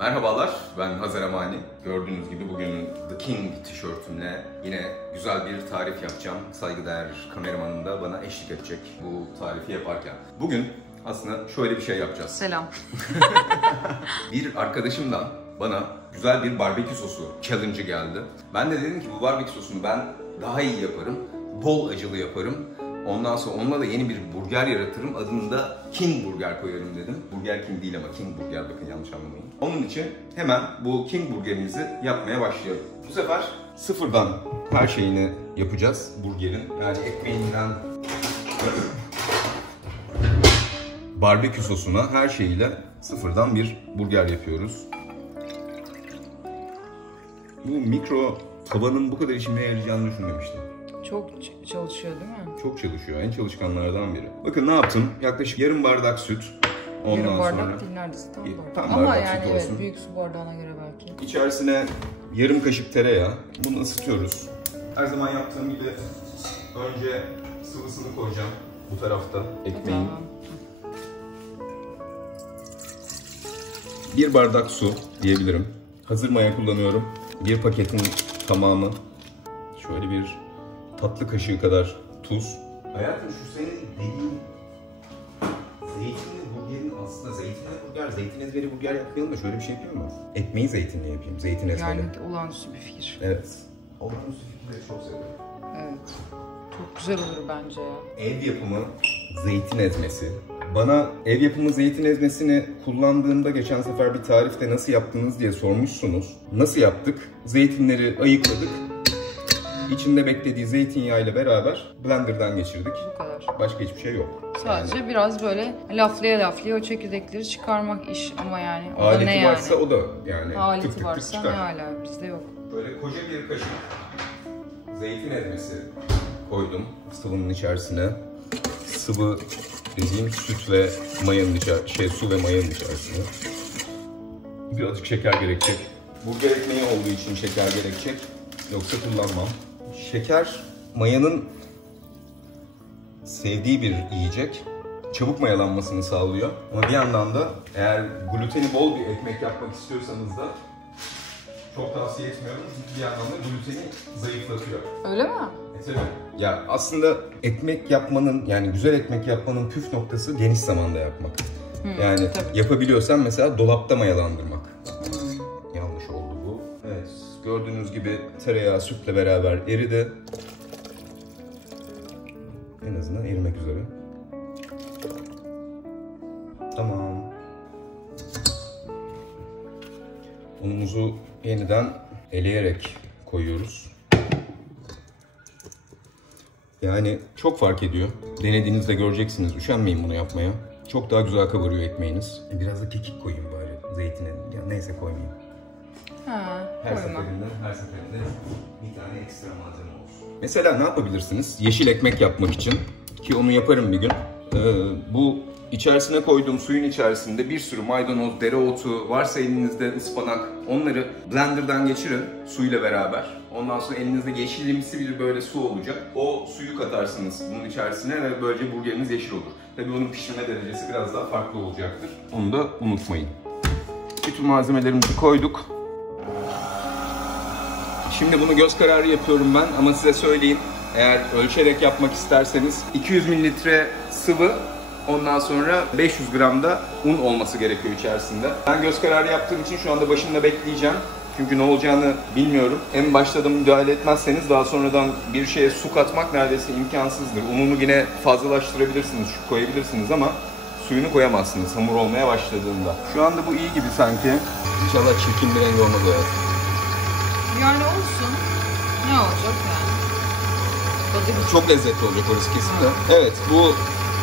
Merhabalar, ben Hazar Amani. Gördüğünüz gibi bugün The King tişörtümle yine güzel bir tarif yapacağım. Saygıdeğer kameramanım da bana eşlik edecek bu tarifi yaparken. Bugün aslında şöyle bir şey yapacağız. Selam. Bir arkadaşımdan bana güzel bir barbekü sosu challenge'ı geldi. Ben de dedim ki bu barbekü sosunu ben daha iyi yaparım, bol acılı yaparım. Ondan sonra onunla da yeni bir burger yaratırım. Adını da King Burger koyarım dedim. Burger King değil ama King Burger, bakın yanlış anlamayın. Onun için hemen bu King Burger'imizi yapmaya başlayalım. Bu sefer sıfırdan her şeyini yapacağız burgerin. Yani ekmeğinden barbekü sosuna her şeyiyle sıfırdan bir burger yapıyoruz. Bu mikro tavanın bu kadar işime yarayacağını düşünmemiştim. Çok çalışıyor değil mi? Çok çalışıyor. En çalışkanlardan biri. Bakın ne yaptım? Yaklaşık yarım bardak süt. Ondan yarım bardak sonra değil, neredeyse tam bardak. tam Ama bardak yani süt evet, olsun. büyük su bardağına göre belki. İçerisine yarım kaşık tereyağı. Bunu ısıtıyoruz. Her zaman yaptığım gibi önce sıvısını koyacağım. Bu tarafta ekmeğin. Tamam. Bir bardak su diyebilirim. Hazır maya kullanıyorum. Bir paketin tamamı. Şöyle bir tatlı kaşığı kadar tuz. Hayatım şu senin dediğin zeytinli burgerin aslında zeytin ezmeli burger yapmayalım da şöyle bir şey yapayım mı? Ekmeği zeytinli yapayım, zeytin ezmeli. Yani olağanüstü bir fikir. Evet. Olağanüstü fikirleri çok seviyorum. Evet. Çok güzel olur bence ya. Ev yapımı zeytin ezmesi. Bana ev yapımı zeytin ezmesini kullandığımda geçen sefer bir tarifte nasıl yaptınız diye sormuşsunuz. Nasıl yaptık? Zeytinleri ayıkladık. İçinde beklediği zeytinyağıyla beraber blenderdan geçirdik. Bu kadar. Başka hiçbir şey yok. Sadece biraz böyle laflaya o çekirdekleri çıkarmak iş ama yani o da ne Aleti yani? varsa o da yani Aleti tık tık tık varsa çıkar. ne hala bizde yok. Böyle koca bir kaşık zeytin ezmesi koydum sıvının içerisine. Sıvı dediğim süt ve mayanın su ve mayanın içerisine. Birazcık şeker gerekecek. Burger ekmeği olduğu için şeker gerekecek. Yoksa kullanmam. Şeker mayanın sevdiği bir yiyecek. Çabuk mayalanmasını sağlıyor. Ama bir yandan da eğer gluteni bol bir ekmek yapmak istiyorsanız da çok tavsiye etmiyorum. Çünkü bir yandan da gluteni zayıflatıyor. Öyle mi? Tabii. Ya aslında ekmek yapmanın, yani güzel ekmek yapmanın püf noktası geniş zamanda yapmak. Yani tabii. yapabiliyorsan mesela dolapta mayalandırmak. Yanlış oldu bu. Evet, gördüğünüz gibi tereyağı sütle beraber eridi. En azından erimek üzere. Tamam. Unumuzu yeniden eleyerek koyuyoruz. Yani çok fark ediyor. Denediğinizde göreceksiniz. Üşenmeyin bunu yapmaya. Çok daha güzel kabarıyor ekmeğiniz. Biraz da kekik koyayım bari zeytine. Ya neyse koymayayım. Her seferinde bir tane ekstra malzeme olsun. Mesela ne yapabilirsiniz? Yeşil ekmek yapmak için, ki onu yaparım bir gün. Bu içerisine koyduğum suyun içerisinde bir sürü maydanoz, dereotu, varsa elinizde ıspanak, onları blenderdan geçirin suyla beraber. Ondan sonra elinizde yeşilimsi bir böyle su olacak. O suyu katarsınız bunun içerisine ve böylece burgeriniz yeşil olur. Tabii onun pişirme derecesi biraz daha farklı olacaktır. Onu da unutmayın. Bütün malzemelerimizi koyduk. Şimdi bunu göz kararı yapıyorum ben ama size söyleyeyim. Eğer ölçerek yapmak isterseniz 200 mililitre sıvı, ondan sonra 500 gram da un olması gerekiyor içerisinde. Ben göz kararı yaptığım için şu anda başında bekleyeceğim. Çünkü ne olacağını bilmiyorum. En başta da müdahale etmezseniz daha sonradan bir şeye su katmak neredeyse imkansızdır. Ununu yine fazlalaştırabilirsiniz, koyabilirsiniz ama suyunu koyamazsınız hamur olmaya başladığında. Şu anda bu iyi gibi sanki. İnşallah çirkin bir renk olmadı ya. Yani olsun. Ne olacak yani? Çok lezzetli olacak orası kesin de. Evet, bu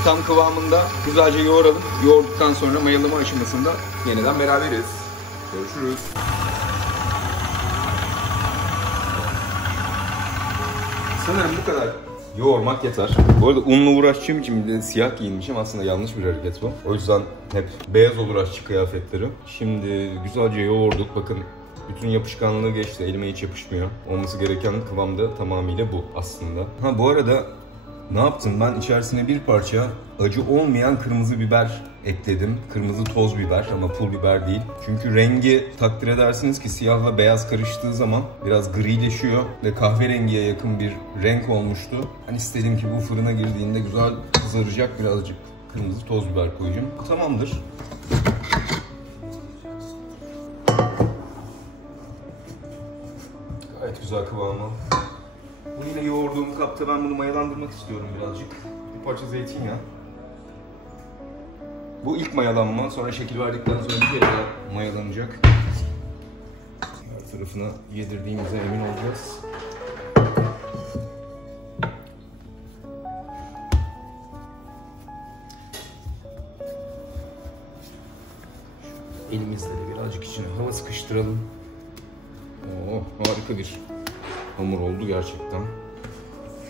tam kıvamında güzelce yoğuralım. Yoğurduktan sonra mayalama aşamasında yeniden beraberiz. Görüşürüz. Sanırım bu kadar yoğurmak yeter. Bu arada unla uğraşacağım için bir de siyah giyinmişim. Aslında yanlış bir hareket bu. O yüzden hep beyaz olur aşçı kıyafetleri. Şimdi güzelce yoğurduk. Bakın bütün yapışkanlığı geçti. Elime hiç yapışmıyor. Olması gereken kıvamda tamamıyla bu aslında. Ha bu arada ne yaptım ben? İçerisine bir parça acı olmayan kırmızı biber ekledim. Kırmızı toz biber ama pul biber değil. Çünkü rengi takdir edersiniz ki siyahla beyaz karıştığı zaman biraz grileşiyor ve kahverengiye yakın bir renk olmuştu. Ben istedim ki bu fırına girdiğinde güzel kızaracak, birazcık kırmızı toz biber koyacağım. Tamamdır. Gayet güzel kıvamı. Bu yine yoğurduğum kapta ben bunu mayalandırmak istiyorum birazcık. Bir parça zeytinyağı. Bu ilk mayalanma, sonra şekil verdikten sonra bir kere daha mayalanacak. Her tarafına yedirdiğimize emin olacağız. Elimizle de birazcık içine hava sıkıştıralım. Oh, harika bir hamur oldu gerçekten.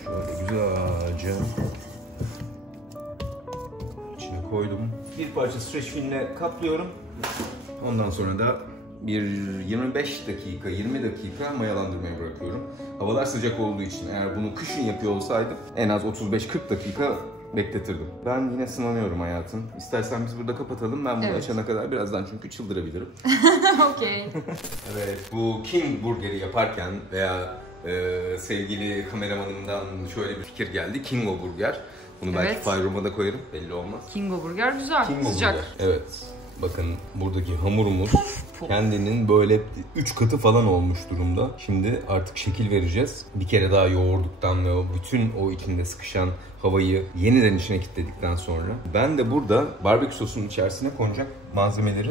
Şöyle güzelce içine koydum. Bir parça streç filmle kaplıyorum. Ondan sonra da bir 25 dakika, 20 dakika mayalandırmaya bırakıyorum. Havalar sıcak olduğu için eğer bunu kışın yapıyor olsaydım en az 35-40 dakika bekletirdim. Ben yine sınanıyorum hayatım. İstersen biz burada kapatalım. Ben bunu açana kadar birazdan çünkü çıldırabilirim. Okey. Evet, bu King Burger'i yaparken veya sevgili kameramanımdan şöyle bir fikir geldi. Kingo Burger. Bunu belki Fayrum'a da koyarım. Belli olmaz. Kingo Burger güzel. Kingo sıcak. Burger. Evet. Bakın buradaki hamurumuz kendinin böyle 3 katı falan olmuş durumda. Şimdi artık şekil vereceğiz. Bir kere daha yoğurduktan ve bütün o içinde sıkışan havayı yeniden içine kilitledikten sonra ben de burada barbekü sosunun içerisine konacak malzemeleri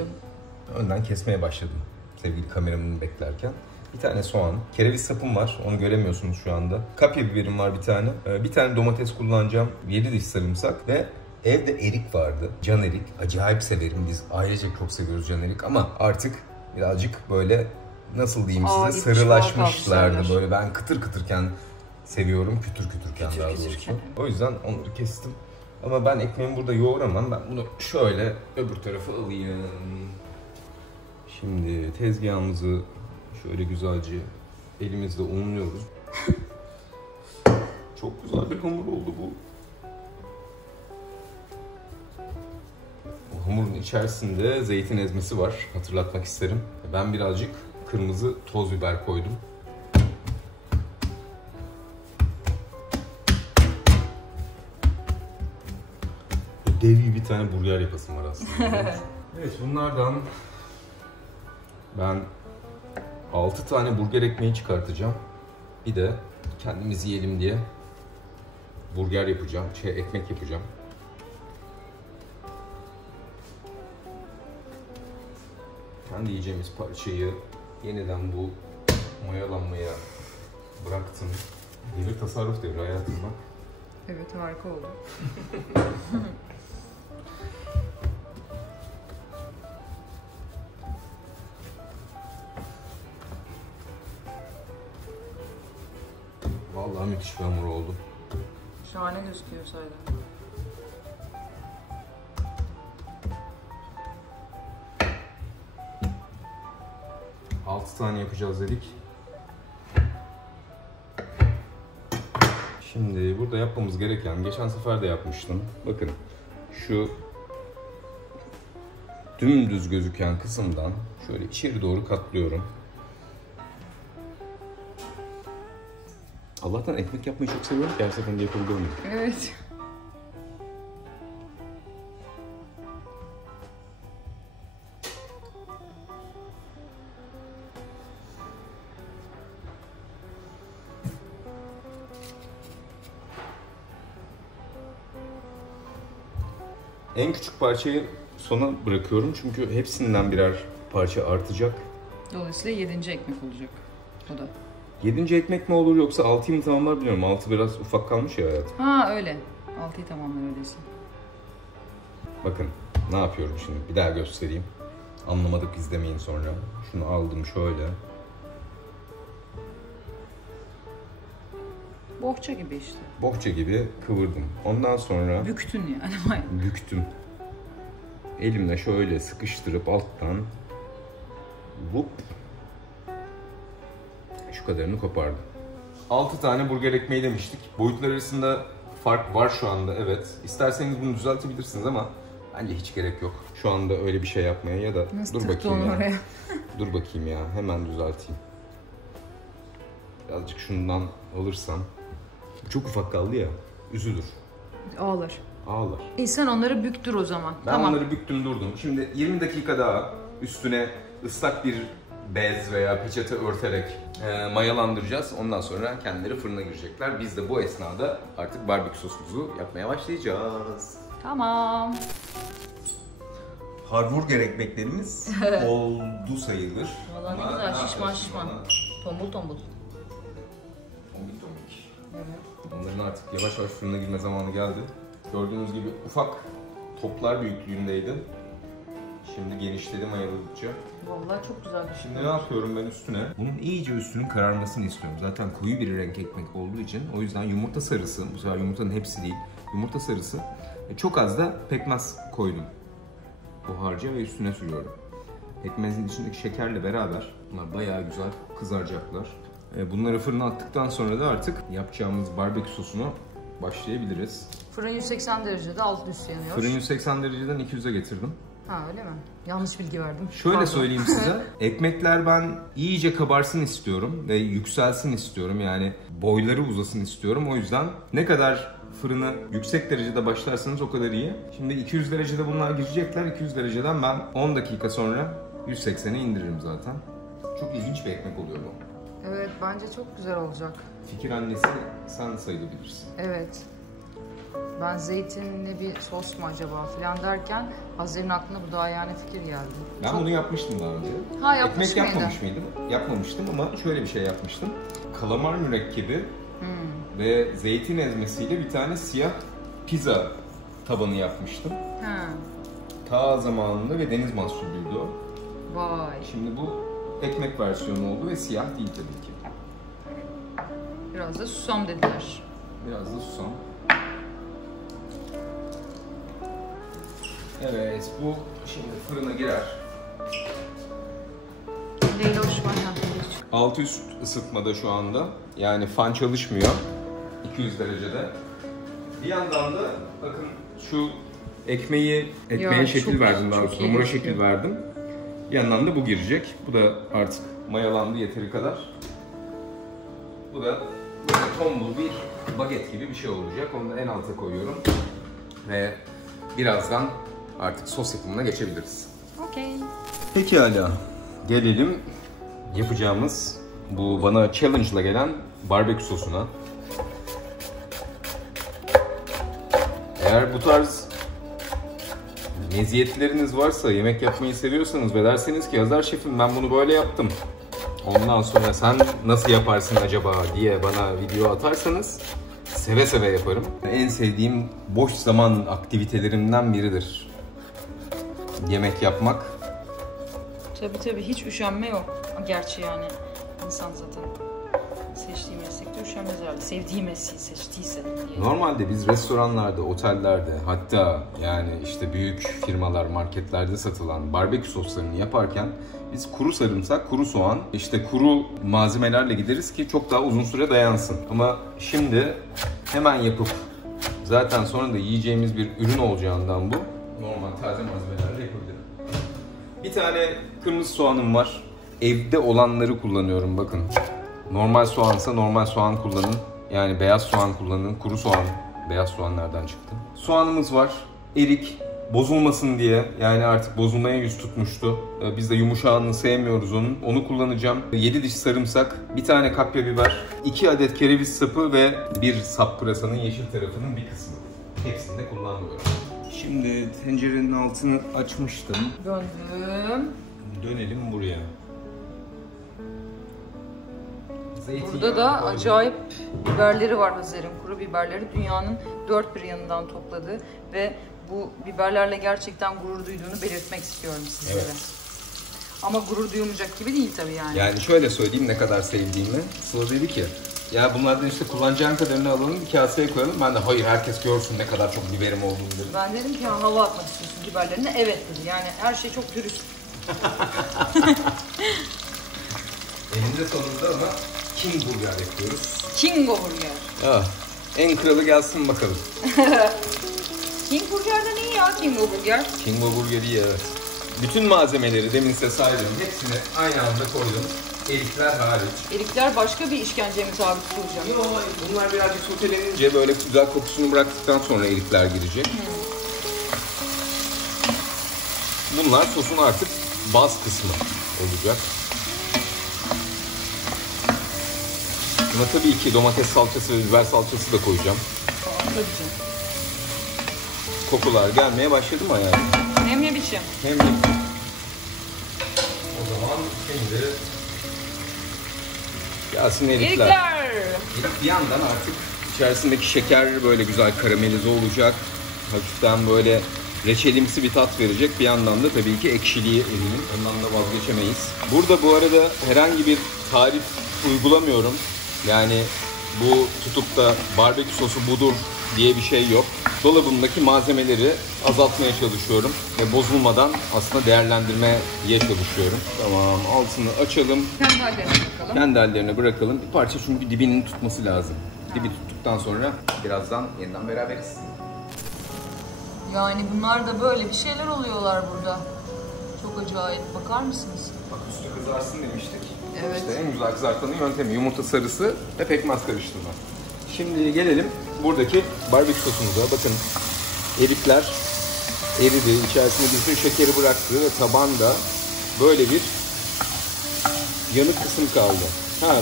önden kesmeye başladım. Sevgili kameramını beklerken. Bir tane soğan, kereviz sapım var, onu göremiyorsunuz şu anda. Kapya biberim var bir tane. Bir tane domates kullanacağım, 7 diş sarımsak ve evde erik vardı. Can erik. Acayip severim. Biz ailece çok seviyoruz can erik ama artık birazcık böyle nasıl diyeyim size sarılaşmışlardı. Böyle ben kıtır kıtırken seviyorum. Kütür kütürken daha doğrusu. O yüzden onları kestim. Ama ben ekmeğimi burada yoğuramam. Ben bunu şöyle öbür tarafa alayım. Şimdi tezgahımızı şöyle güzelce elimizle unluyoruz. Çok güzel bir hamur oldu bu. Hamurun içerisinde zeytin ezmesi var. Hatırlatmak isterim. Ben birazcık kırmızı toz biber koydum. Dev bir tane burger yapasım var aslında. Evet, bunlardan ben 6 tane burger ekmeği çıkartacağım. Bir de kendimiz yiyelim diye burger yapacağım. Ekmek yapacağım. Kendi yiyeceğimiz parçayı yeniden bu mayalanmaya bıraktım. Devir tasarruf devri hayatım bak. Evet, harika oldu. Vallahi müthiş bir hamur oldu. Şahane gözüküyor sayeden. Altı tane yapacağız dedik. Şimdi burada yapmamız gereken, geçen sefer de yapmıştım. Bakın şu dümdüz gözüken kısımdan şöyle içeri doğru katlıyorum. Allah'tan ekmek yapmayı çok seviyorum. Her seferinde yapabiliyorum. Evet. En küçük parçayı sona bırakıyorum çünkü hepsinden birer parça artacak. Dolayısıyla 7. ekmek olacak o da. 7. ekmek mi olur yoksa 6'yı mı tamamlar bilmiyorum. 6 biraz ufak kalmış ya hayatım. Ha öyle. 6'yı tamamlar öyleyse. Bakın ne yapıyorum şimdi, bir daha göstereyim. Anlamadık izlemeyin sonra. Şunu aldım şöyle. Bohça gibi işte. Bohça gibi kıvırdım. Ondan sonra... Büktün yani. Büktüm. Elimle şöyle sıkıştırıp alttan... Vup. Şu kadarını kopardım. 6 tane burger ekmeği demiştik. Boyutlar arasında fark var şu anda, evet. İsterseniz bunu düzeltebilirsiniz ama Bence hiç gerek yok. Şu anda öyle bir şey yapmaya ya da nasıl dur bakayım ya. Oraya? Dur bakayım ya. Hemen düzelteyim. Birazcık şundan alırsam. Çok ufak kaldı ya. Üzülür. Ağlar. Ağlar. Sen onları büktür o zaman. Ben tamam. onları büktüm durdum. Şimdi 20 dakika daha üstüne ıslak bir bez veya peçete örterek mayalandıracağız. Ondan sonra kendileri fırına girecekler. Biz de bu esnada artık barbekü sosumuzu yapmaya başlayacağız. Tamam. Hamburger ekmeklerimiz oldu sayılır. Valla ne güzel şişman şişman. Tombul tombul. Tombul tombul. Evet. Onların artık yavaş yavaş fırına girme zamanı geldi. Gördüğünüz gibi ufak toplar büyüklüğündeydi. Şimdi genişledi mayaladıkça. Vallahi çok güzel. Şimdi ne yapıyorum ben üstüne? Bunun iyice üstünün kararmasını istiyorum. Zaten koyu bir renk ekmek olduğu için. O yüzden yumurta sarısı, bu sefer yumurtanın hepsi değil. Yumurta sarısı. Çok az da pekmez koydum. Bu harca ve üstüne sürüyorum. Pekmezin içindeki şekerle beraber bunlar bayağı güzel kızaracaklar. Bunları fırına attıktan sonra da artık yapacağımız barbekü sosunu başlayabiliriz. Fırın 180 derecede alt üst yanıyor. Fırın 180 dereceden 200'e getirdim. Ha öyle mi? Yanlış bilgi verdim. Şöyle söyleyeyim size. Ekmekler ben iyice kabarsın istiyorum ve yükselsin istiyorum. Yani boyları uzasın istiyorum. O yüzden ne kadar fırını yüksek derecede başlarsanız o kadar iyi. Şimdi 200 derecede bunlar girecekler. 200 dereceden ben 10 dakika sonra 180'e indiririm zaten. Çok ilginç bir ekmek oluyor bu. Evet, bence çok güzel olacak. Fikir annesi sen sayılabilirsin. Evet. Ben zeytinli bir sos mu acaba falan derken Hazer'in aklına bu daha yani fikir geldi. Ben bunu yapmıştım daha önce. Ha, yapmış Ekmek mıydın? yapmamış mıydım? Yapmamıştım ama şöyle bir şey yapmıştım. Kalamar mürekkebi ve zeytin ezmesiyle bir tane siyah pizza tabanı yapmıştım. Ha. Ta zamanında ve deniz mahsullüydü o. Vay. Şimdi bu ekmek versiyonu oldu ve siyah değil tabii ki. Biraz da susam dediler. Biraz da susam. Evet, bu şimdi fırına girer. Leyla hoş var. Alt üst ısıtmada şu anda. Yani fan çalışmıyor. 200 derecede. Bir yandan da bakın şu ekmeğe Ya, şekil verdim daha doğrusu. Hamura şekil gözüküyor. verdim. Bir yandan da bu girecek. Bu da artık mayalandı yeteri kadar. Bu da böyle tombul bir baget gibi bir şey olacak. Onu da en alta koyuyorum. Ve birazdan artık sos yapımına geçebiliriz. Okey. Pekala. Gelelim yapacağımız bu bana challenge ile gelen barbekü sosuna. Eğer bu tarz meziyetleriniz varsa, yemek yapmayı seviyorsanız ve derseniz ki Hazar şefim ben bunu böyle yaptım. Ondan sonra sen nasıl yaparsın acaba diye bana video atarsanız seve seve yaparım. En sevdiğim boş zaman aktivitelerimden biridir yemek yapmak. Tabii hiç üşenme yok. Gerçi yani insan zaten seçtiği meslekte üşenmez herhalde. Sevdiği mesleği seçtiyse diye. Normalde biz restoranlarda, otellerde hatta yani işte büyük firmalar, marketlerde satılan barbekü soslarını yaparken biz kuru sarımsak, kuru soğan, işte kuru malzemelerle gideriz ki çok daha uzun süre dayansın. Ama şimdi hemen yapıp zaten sonra da yiyeceğimiz bir ürün olacağından bu normal taze malzemelerle yapabilirim. Bir tane kırmızı soğanım var. Evde olanları kullanıyorum bakın. Normal soğansa normal soğan kullanın. Yani beyaz soğan kullanın. Kuru soğan. Beyaz soğan nereden çıktı? Soğanımız var. Erik. Bozulmasın diye. Yani artık bozulmaya yüz tutmuştu. Biz de yumuşağını sevmiyoruz onun. Onu kullanacağım. 7 diş sarımsak. Bir tane kapya biber. 2 adet kereviz sapı ve bir sap pırasanın yeşil tarafının bir kısmı. Hepsini de kullanmıyorum. Şimdi tencerenin altını açmıştım. Döndüm. Dönelim buraya. Burada da acayip biberleri var Hazer'in. Kuru biberleri dünyanın dört bir yanından topladı ve bu biberlerle gerçekten gurur duyduğunu belirtmek istiyorum sizlere. Evet. Ama gurur duyulmayacak gibi değil tabii yani. Yani şöyle söyleyeyim ne kadar sevdiğimi. Sıla dedi ki ya bunlardan işte kullanacağın kadarını alalım bir kaseye koyalım. Ben de hayır herkes görsün ne kadar çok biberim olduğunu dedim. Ben dedim ki hava atmak istiyorsun biberlerine. Evet dedi. Yani her şey çok dürüst. Elinde sonunda ama King Burger yapıyoruz. Kingo burger. Ah, en kralı gelsin bakalım. King Burger'den iyi ya King Burger. King Burger iyi, evet. Bütün malzemeleri demin size saydım. Hepsini aynı anda koydum. Erikler hariç. Erikler başka bir işkenceye mi tabi tutulacak? Yok, bunlar birazcık sotelenince böyle güzel kokusunu bıraktıktan sonra erikler girecek. Bunlar sosun artık baz kısmı olacak. Buna tabii ki domates salçası ve biber salçası da koyacağım. Tabii canım. Kokular gelmeye başladı mı yani? Hem ne biçim? Hem ne biçim? O zaman şimdi gelsin erikler. Erikler! Bir yandan artık içerisindeki şeker böyle güzel karamelize olacak. Hafiften böyle reçelimsi bir tat verecek. Bir yandan da tabii ki ekşiliği eminim. Ondan da vazgeçemeyiz. Burada bu arada herhangi bir tarif uygulamıyorum. Yani bu tutup da barbekü sosu budur diye bir şey yok. Dolabımdaki malzemeleri azaltmaya çalışıyorum ve bozulmadan aslında değerlendirmeye çalışıyorum. Tamam, altını açalım. Kendi hallerine bırakalım. Kendi hallerine bırakalım. Bir parça çünkü dibinin tutması lazım. Dibi tuttuktan sonra birazdan yeniden beraberiz. Yani bunlar da böyle bir şeyler oluyorlar burada. Çok acayip. Bakar mısınız? Bak üstü kızarsın demiştik. Evet. İşte en güzel kızartmanın yöntemi yumurta sarısı ve pekmez karıştırma. Şimdi gelelim buradaki barbekü sosumuza. Bakın erikler eridi. İçerisinde bir sürü şekeri bıraktı ve tabanda böyle bir yanık kısım kaldı.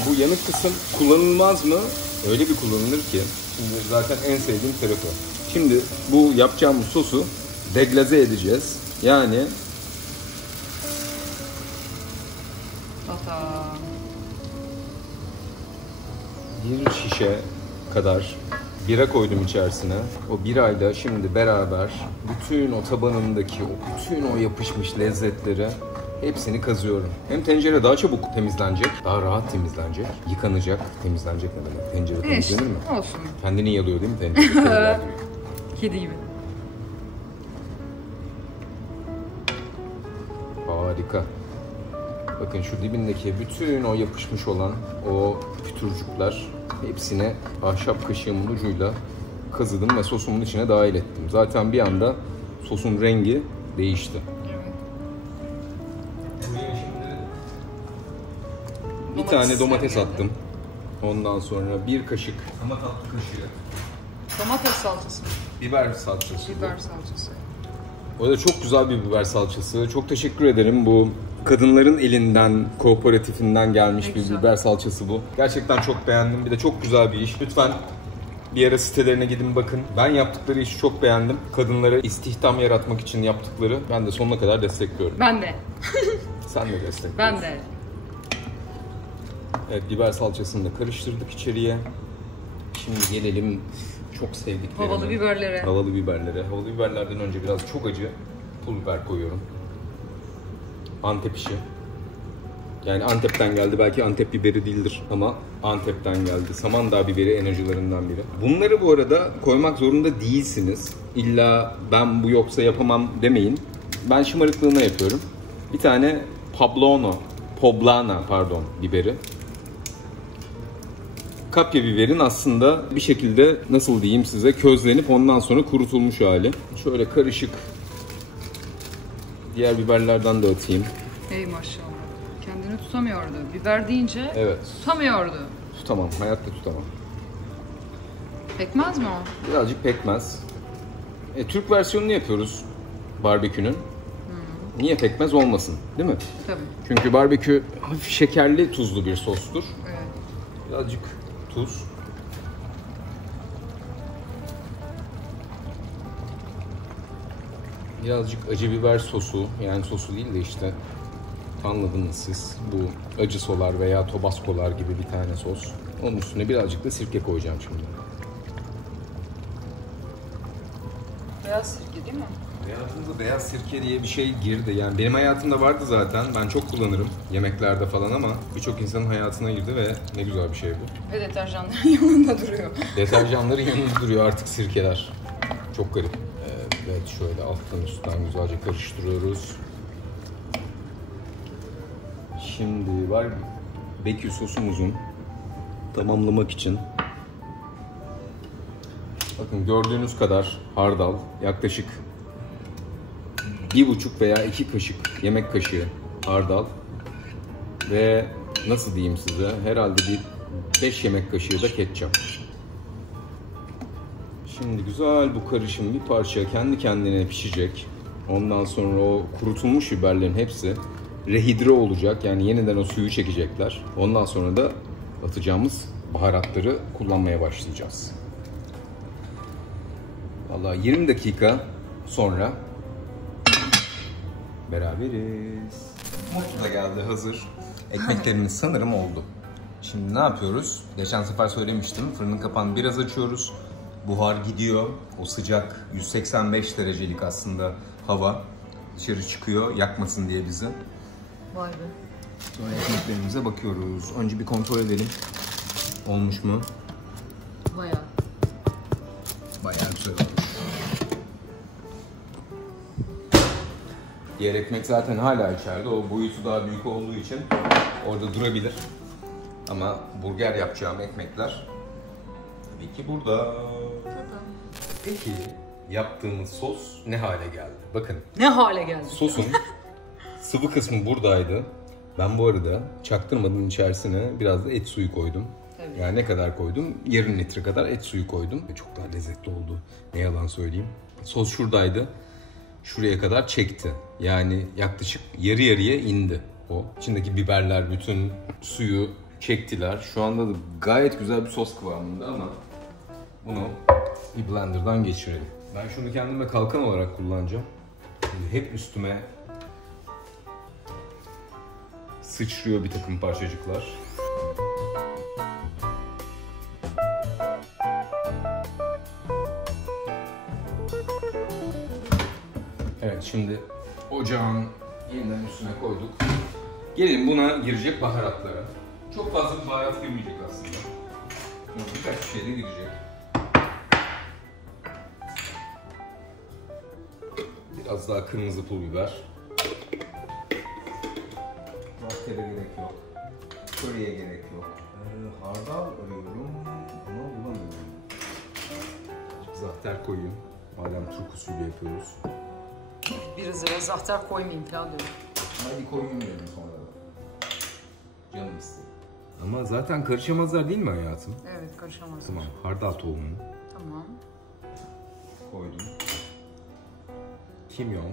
Bu yanık kısım kullanılmaz mı? Öyle bir kullanılır ki. Şimdi zaten en sevdiğim tarafı. Şimdi bu yapacağımız sosu deglaze edeceğiz. Yani bir şişe kadar bira koydum içerisine. O birayla şimdi beraber bütün o tabanındaki bütün o yapışmış lezzetleri hepsini kazıyorum. Hem tencere daha çabuk temizlenecek, daha rahat temizlenecek, yıkanacak. Temizlenecek ne demek? Tencere temizlenir mi? Olsun. Kendini yalıyor değil mi tencere? Kedi gibi. Harika. Bakın şu dibindeki bütün o yapışmış olan o pütürcükler hepsini ahşap kaşığımın ucuyla kazıdım ve sosumun içine dahil ettim. Zaten bir anda sosun rengi değişti. Bir tane domates attım. Ondan sonra bir kaşık ama tatlı kaşığı Domates salçası. biber salçası. Biber salçası. O da çok güzel bir biber salçası. Çok teşekkür ederim. Bu kadınların elinden, kooperatifinden gelmiş bir biber salçası bu. Gerçekten çok beğendim. Bir de çok güzel bir iş. Lütfen bir ara sitelerine gidin bakın. Ben yaptıkları işi çok beğendim. Kadınlara istihdam yaratmak için yaptıkları. Ben de sonuna kadar destekliyorum. Ben de. Sen de destekliyorsun. Ben de. Evet, biber salçasını da karıştırdık içeriye. Şimdi gelelim çok sevdiklerime. Havalı biberlere. Havalı biberlere. Havalı biberlerden önce biraz çok acı pul biber koyuyorum. Antep işi. Yani Antep'ten geldi. Belki Antep biberi değildir ama Antep'ten geldi. Samandağ biberi en acılarından biri. Bunları bu arada koymak zorunda değilsiniz. İlla ben bu yoksa yapamam demeyin. Ben şımarıklığına yapıyorum. Bir tane poblana biberi. Kapya biberin aslında bir şekilde nasıl diyeyim size közlenip ondan sonra kurutulmuş hali. Şöyle karışık diğer biberlerden de atayım. Ey maşallah. Kendini tutamıyordu. Biber deyince Evet. tutamıyordu. Tutamam, hayatta tutamam. Pekmez mi o? Birazcık pekmez. Türk versiyonunu yapıyoruz barbekünün. Niye pekmez olmasın, değil mi? Tabii. Çünkü barbekü hafif şekerli, tuzlu bir sostur. Evet. Birazcık tuz. Birazcık acı biber sosu, yani sosu değil de işte anladınız siz. Bu acı solar veya tobaskolar gibi bir tane sos. Onun üstüne birazcık da sirke koyacağım şimdi. Beyaz sirke değil mi? Hayatımıza beyaz sirke diye bir şey girdi. Yani benim hayatımda vardı zaten. Ben çok kullanırım yemeklerde falan ama birçok insanın hayatına girdi ve ne güzel bir şey bu. Ve deterjanların yanında duruyor. Deterjanların yanında duruyor artık sirkeler. Çok garip. Evet, şöyle alttan üstten güzelce karıştırıyoruz. Şimdi var barbekü sosumuzun tamamlamak için Bakın gördüğünüz kadar hardal, yaklaşık 1,5 veya 2 kaşık yemek kaşığı hardal ve nasıl diyeyim size, herhalde bir 5 yemek kaşığı da ketçap. Şimdi güzel bu karışım bir parça kendi kendine pişecek. Ondan sonra o kurutulmuş biberlerin hepsi rehidre olacak. Yani yeniden o suyu çekecekler. Ondan sonra da atacağımız baharatları kullanmaya başlayacağız. Vallahi 20 dakika sonra beraberiz. Mutlu da geldi, hazır. Ekmeklerimiz sanırım oldu. Şimdi ne yapıyoruz? Geçen sefer söylemiştim. Fırının kapağını biraz açıyoruz. Buhar gidiyor. O sıcak 185 derecelik aslında hava dışarı çıkıyor yakmasın diye bizi. Vay be. Sonra ekmeklerimize bakıyoruz. Önce bir kontrol edelim. Olmuş mu? Bayağı. Bayağı güzel olmuş. Diğer ekmek zaten hala içeride. O boyutu daha büyük olduğu için orada durabilir. Ama burger yapacağım ekmekler tabii ki burada. Peki yaptığımız sos ne hale geldi? Bakın. Ne hale geldi? Sosun sıvı kısmı buradaydı. Ben bu arada çaktırmadan içerisine biraz da et suyu koydum. Evet. Yani ne kadar koydum? Yarım litre kadar et suyu koydum. Çok daha lezzetli oldu. Ne yalan söyleyeyim. Sos şuradaydı. Şuraya kadar çekti. Yani yaklaşık yarı yarıya indi o. İçindeki biberler bütün suyu çektiler. Şu anda da gayet güzel bir sos kıvamında ama bunu bir blenderdan geçirelim. Ben şunu kendime kalkan olarak kullanacağım. Şimdi hep üstüme sıçrıyor bir takım parçacıklar. Evet, şimdi ocağın yeniden üstüne koyduk. Gelin buna girecek baharatlara. Çok fazla bir baharat girmeyecek aslında. Birkaç şey de girecek. Biraz daha kırmızı pul biber. Markere gerek yok. Köriye gerek yok. Hardal arıyorum ama bulamıyorum. Zahter koyayım. Madem Türk usulü yapıyoruz. Biraz da zahter koymayayım falan diyorum. Hadi koyayım dedim sonra da. Canım istedi. Ama zaten karışamazlar değil mi hayatım? Evet, karışamazlar. Tamam, hardal tohumunu. Tamam. Koydum. Kimyon.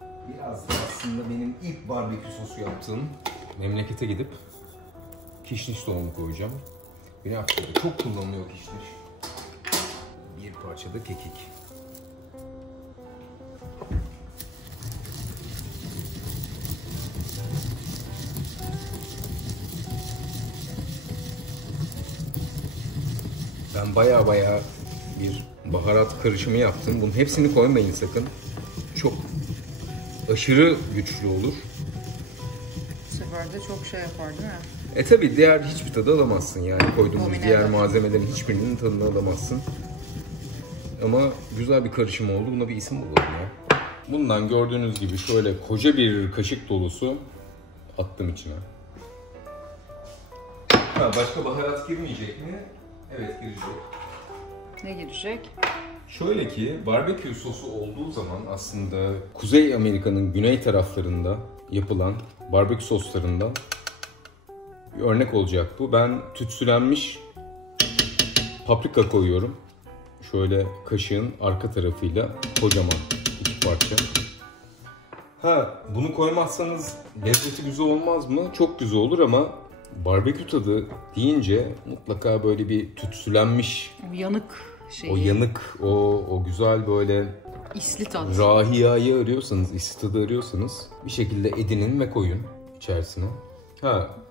Biraz da aslında benim ilk barbekü sosu yaptığım memlekete gidip kişniş tohumu koyacağım. Benim aklımda çok kullanılıyor kişniş. Bir parça da kekik. Ben baya bir baharat karışımı yaptım. Bunun hepsini koymayın sakın. Çok aşırı güçlü olur. Bu sefer de çok şey yapar değil mi? Tabi diğer hiçbir tadı alamazsın yani koyduğumuz diğer malzemelerin hiçbirinin tadını alamazsın. Ama güzel bir karışım oldu. Buna bir isim bulalım ya. Bundan gördüğünüz gibi şöyle koca bir kaşık dolusu attım içine. Başka baharat girmeyecek mi? Evet, girecek. Ne girecek? Şöyle ki barbekü sosu olduğu zaman aslında Kuzey Amerika'nın güney taraflarında yapılan barbekü soslarında bir örnek olacak bu. Ben tütsülenmiş paprika koyuyorum. Şöyle kaşığın arka tarafıyla kocaman 2 parça. Bunu koymazsanız lezzeti güzel olmaz mı? Çok güzel olur ama barbekü tadı deyince mutlaka böyle bir tütsülenmiş, o yanık şey. O yanık, o güzel böyle isli tat. Rahiyayı arıyorsanız, isli tadı arıyorsanız bir şekilde edinin ve koyun içerisine.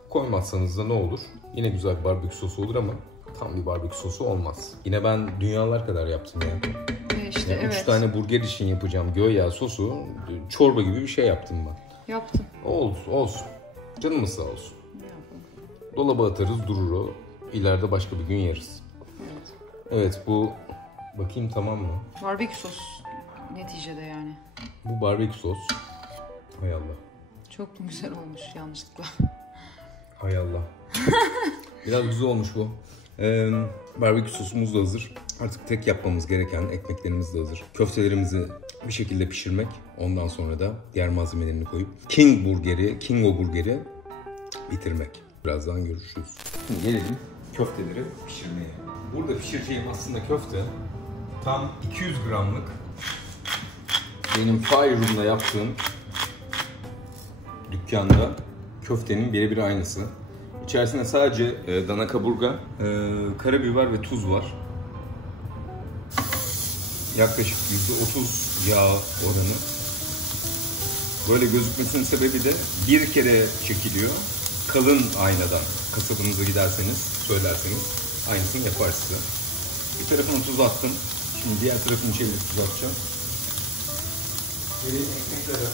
Koymazsanız da ne olur? Yine güzel bir barbekü sosu olur ama tam bir barbekü sosu olmaz. Yine ben dünyalar kadar yaptım yani. İşte yani evet. 3 tane burger için yapacağım göğe sosu, çorba gibi bir şey yaptım ben. Yaptın. Olsun. Canımız sağ olsun. Dolaba atarız, durur o. İleride başka bir gün yeriz. Evet, bu bakayım tamam mı? Barbekü sos neticede yani. Bu barbekü sos. Hay Allah. Çok güzel olmuş yanlışlıkla. Hay Allah. Biraz güzel olmuş bu. Barbekü sosumuz da hazır. Artık tek yapmamız gereken, ekmeklerimiz de hazır, köftelerimizi bir şekilde pişirmek. Ondan sonra da diğer malzemelerini koyup Kingo burgeri bitirmek. Birazdan görüşürüz. Şimdi gelelim köfteleri pişirmeye. Burada pişireceğim aslında köfte tam 200 gramlık benim Fire Room'da yaptığım dükkanda köftenin birebir aynısı. İçerisinde sadece dana kaburga, karabiber ve tuz var. Yaklaşık %30 yağ oranı. Böyle gözükmesinin sebebi de bir kere çekiliyor. Kalın aynadan kasabınıza giderseniz, söylerseniz aynısını yapar size. Bir tarafına tuz attım. Şimdi diğer tarafını çevirip tuz atacağım. Vereyim ekmeklere.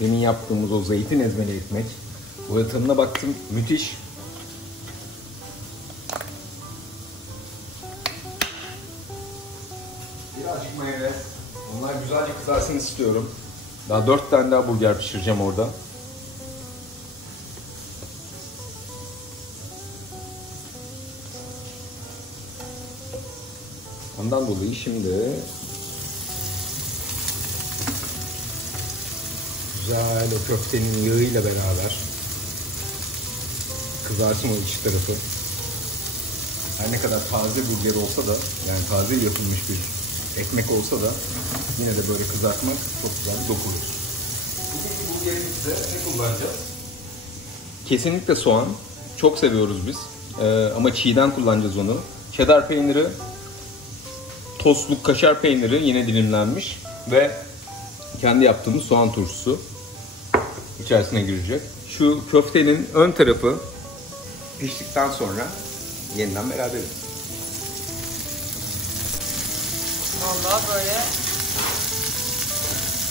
Demin yaptığımız o zeytin ezmeli ekmek. Bu tadına baktım. Müthiş. Birazcık mayonez. Onlar güzelce kızarsın istiyorum. Daha 4 tane daha burger pişireceğim orada. Ondan dolayı şimdi güzel o köftenin yağıyla beraber kızarsın o iç tarafı. Her ne kadar taze burger olsa da, yani taze yapılmış bir ekmek olsa da yine de böyle kızartmak çok güzel dokunur. Bugünkü burgerimizde ne kullanacağız? Kesinlikle soğan. Çok seviyoruz biz. Ama çiğden kullanacağız onu. Cheddar peyniri, tostluk kaşar peyniri yine dilimlenmiş ve kendi yaptığımız soğan turşusu içerisine girecek. Şu köftenin ön tarafı piştikten sonra yeniden beraberiz. Vallahi böyle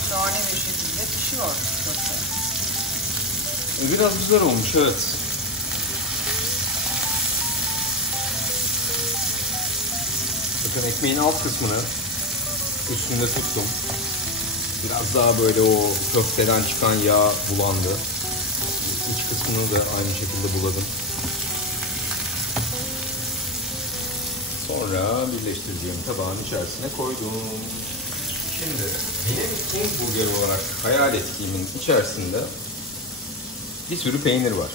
şahane bir şekilde pişiyor köfte. Biraz güzel olmuş, evet. Bakın ekmeğin alt kısmını üstünde tuttum. Biraz daha böyle o köfteden çıkan yağ bulandı. İç kısmını da aynı şekilde buladım. Sonra birleştireceğim tabağın içerisine koydum. Şimdi benim King burger olarak hayal ettiğimin içerisinde bir sürü peynir var.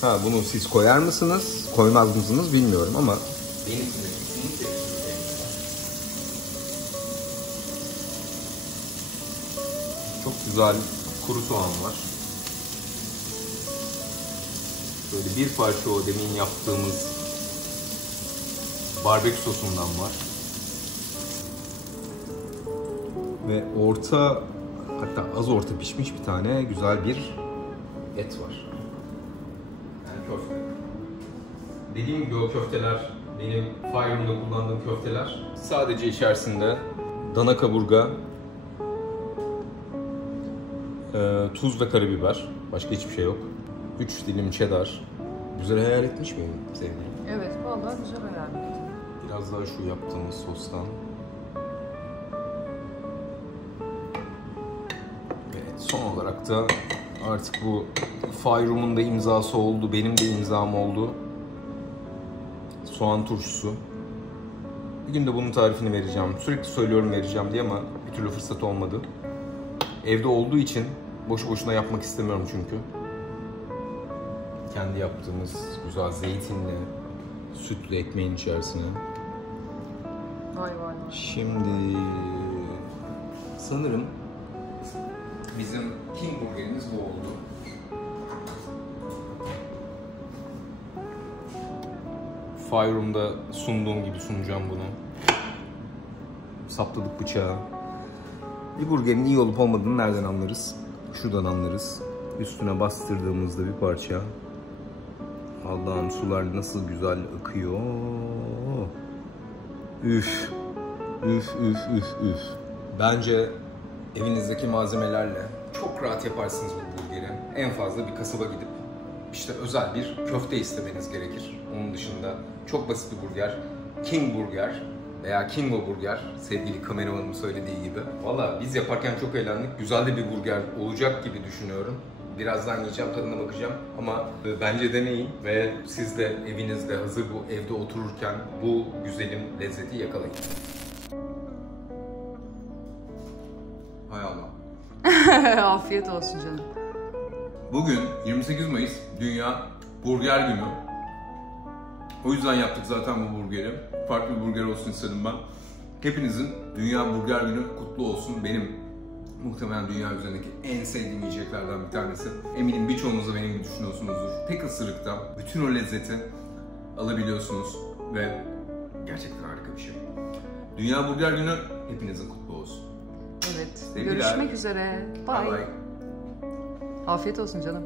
Ha, bunu siz koyar mısınız, koymaz mısınız bilmiyorum ama benim kesinlikle bir sürü peynir var. Çok güzel kuru soğan var. Böyle bir parça o demin yaptığımız barbekü sosundan var. Ve orta, hatta az orta pişmiş bir tane güzel bir et var. Yani köfte. Dediğim gibi o köfteler, benim Fire Room'da kullandığım köfteler sadece içerisinde dana kaburga, tuz ve karabiber. Başka hiçbir şey yok. 3 dilim cheddar. Güzel hayal etmiş miyim sevgilim? Evet, vallahi güzel hayal ettim. Biraz daha şu yaptığımız sostan. Evet, son olarak da artık bu Fire Room'un da imzası oldu, benim de imzam oldu. Soğan turşusu. Bir gün de bunun tarifini vereceğim. Sürekli söylüyorum vereceğim diye ama bir türlü fırsat olmadı. Evde olduğu için boşu boşuna yapmak istemiyorum çünkü. Kendi yaptığımız güzel zeytinli, sütlü ekmeğin içerisine. Vay vay. Şimdi sanırım bizim King burgerimiz bu oldu. Fire Room'da sunduğum gibi sunacağım bunu. Sapladık bıçağı. Bir burgerin iyi olup olmadığını nereden anlarız? Şuradan anlarız. Üstüne bastırdığımızda bir parça. Allah'ım, sular nasıl güzel akıyor. Üf. Üf üf üf üf. Bence evinizdeki malzemelerle çok rahat yaparsınız bu burgeri. En fazla bir kasaba gidip işte özel bir köfte istemeniz gerekir. Onun dışında çok basit bir burger. King burger veya Kingo burger, sevgili kameramanımın söylediği gibi. Valla biz yaparken çok eğlendik. Güzel de bir burger olacak gibi düşünüyorum. Birazdan yiyeceğim, tadına bakacağım ama bence deneyin ve siz de evinizde hazır bu evde otururken bu güzelim lezzeti yakalayın. Hay Allah. Afiyet olsun canım. Bugün 28 Mayıs Dünya Burger Günü. O yüzden yaptık zaten bu burgeri. Farklı bir burger olsun istedim ben. Hepinizin Dünya Burger Günü kutlu olsun. Benim muhtemelen dünya üzerindeki en sevdiğim yiyeceklerden bir tanesi. Eminim birçoğunuz da benim gibi düşünüyorsunuzdur. Tek ısırıkta bütün o lezzeti alabiliyorsunuz ve gerçekten harika bir şey. Dünya Burger Günü hepinizin kutlu olsun. Evet. Sevgiler. Görüşmek üzere. Bye. Bye. Afiyet olsun canım.